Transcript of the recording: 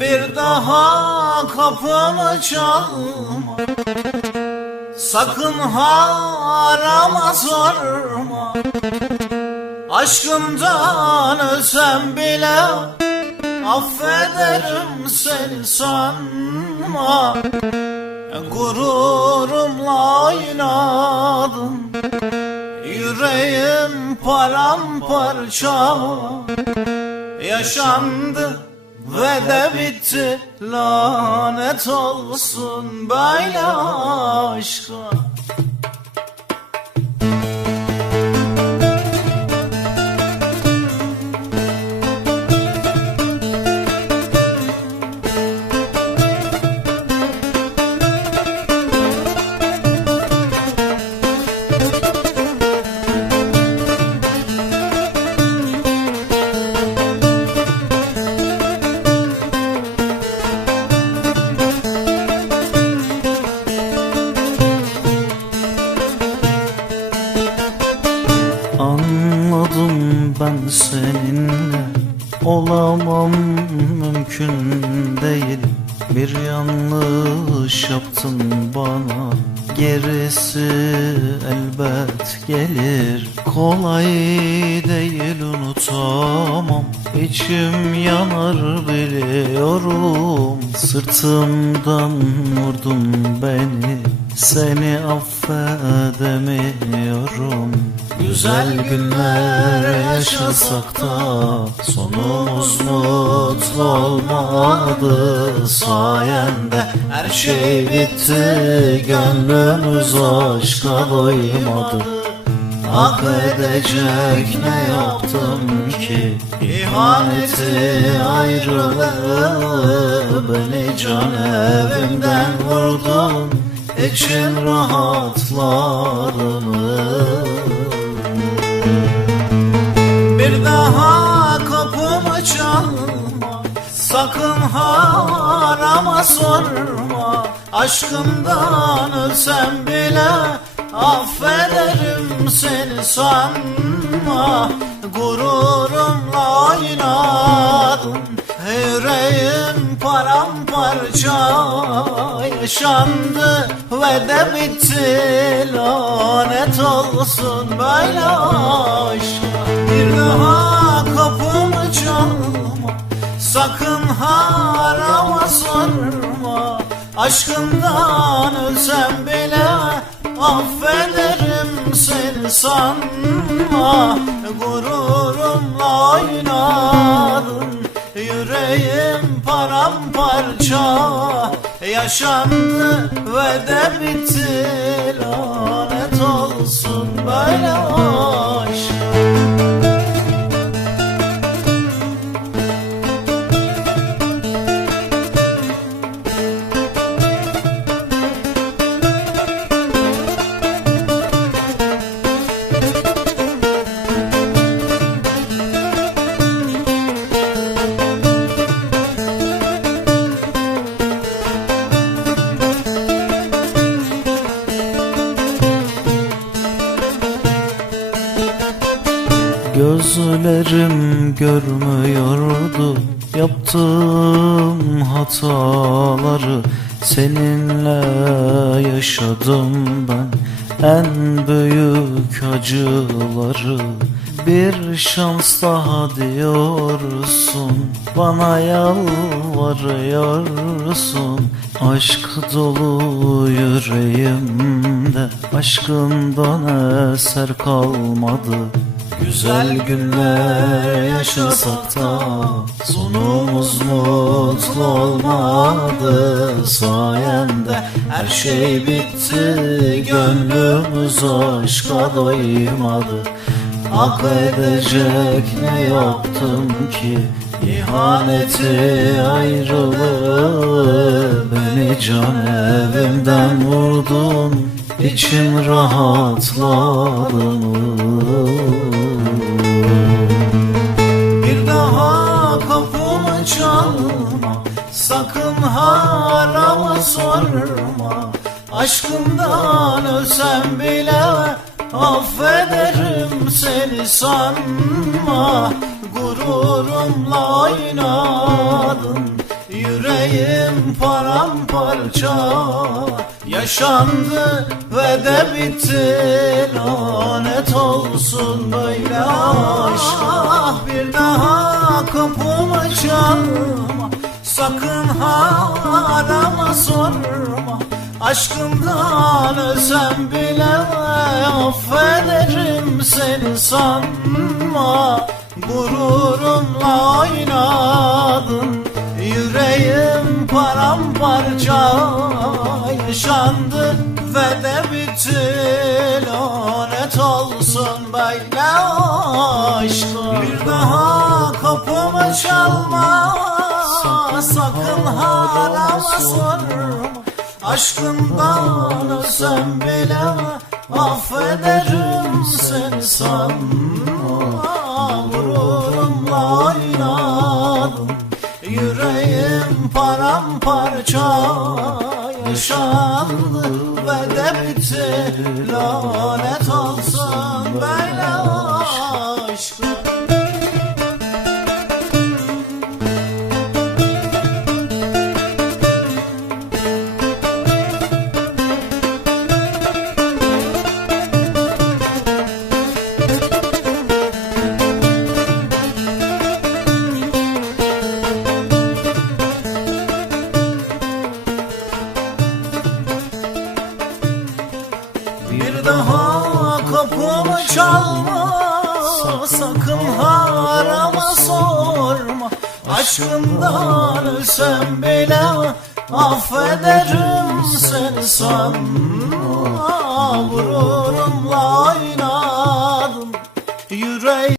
Bir daha kapımı çalma. Sakın harama sorma. Aşkımdan ölsem bile Affederim seni sanma. Gururumla oynadım Yüreğim paramparça Yaşandı ve de bitti. Lanet olsun böyle aşka seninle Olamam mümkün değil. Bir yanlış yaptın bana Gerisi elbet gelir. Kolay değil unutamam. İçim yanar biliyorum. Sırtımdan vurdun beni Seni affedemiyorum. Güzel günler yaşasak da Sonumuz mutlu olmadı. Sayende her şey bitti Gönlümüz aşka doymadı. Hak edecek ne yaptım ki? İhaneti ayrılığı Beni can evimden vurdun için rahatlarımı. Bir daha kapımı çalma. Sakın harama sorma. Aşkımdan ölsem bile Affederim seni sanma. Gururumla oynadın Yüreğim paramparça yaşandı ve de bitti. Lanet olsun böyle aşka Bir daha kapımı çalma Sakın harama sorma. Aşkımdan ölsem bile Affederim seni sanma. Gururumla oynadın Yüreğim paramparça Yaşandı ve de bitti. Lanet olsun böyle aşk Gözlerim görmüyordu. Yaptığım hataları Seninle yaşadım ben. En büyük acıları Bir şans daha diyorsun. Bana yalvarıyorsun Aşk dolu yüreğimde. Aşkından eser kalmadı Güzel günler yaşasak da Sonumuz mutlu olmadı. Sayende her şey bitti Gönlümüz aşka doymadı. Hak edecek ne yaptım ki? İhaneti ayrılığı Beni can evimden vurdun İçim rahatladı mı? Çalma Sakın harama sorma. Aşkımdan ölsem bile Affederim seni sanma. Gururumla oynadın Yüreğim paramparça. Yaşandı ve de bitti Lanet olsun böyle aşk bir daha çalma Sakın ha sorma. Aşkından ölsem bile affederim seni sanma. Gururumla oynadın Yüreğim paramparça yaşandı ve de bitti Lanet olsun böyle aşkım. Bir daha çalma Sakın harama sorma. Aşkından ölsem bile affederim seni sanma Gururumla oynadım Yüreğim paramparça. Yaşandı ve de bitti Lanet olsun böyle aşkım Aşkından ölsem bile Affederim seni sanma. Gururumla oynadım Yüreğim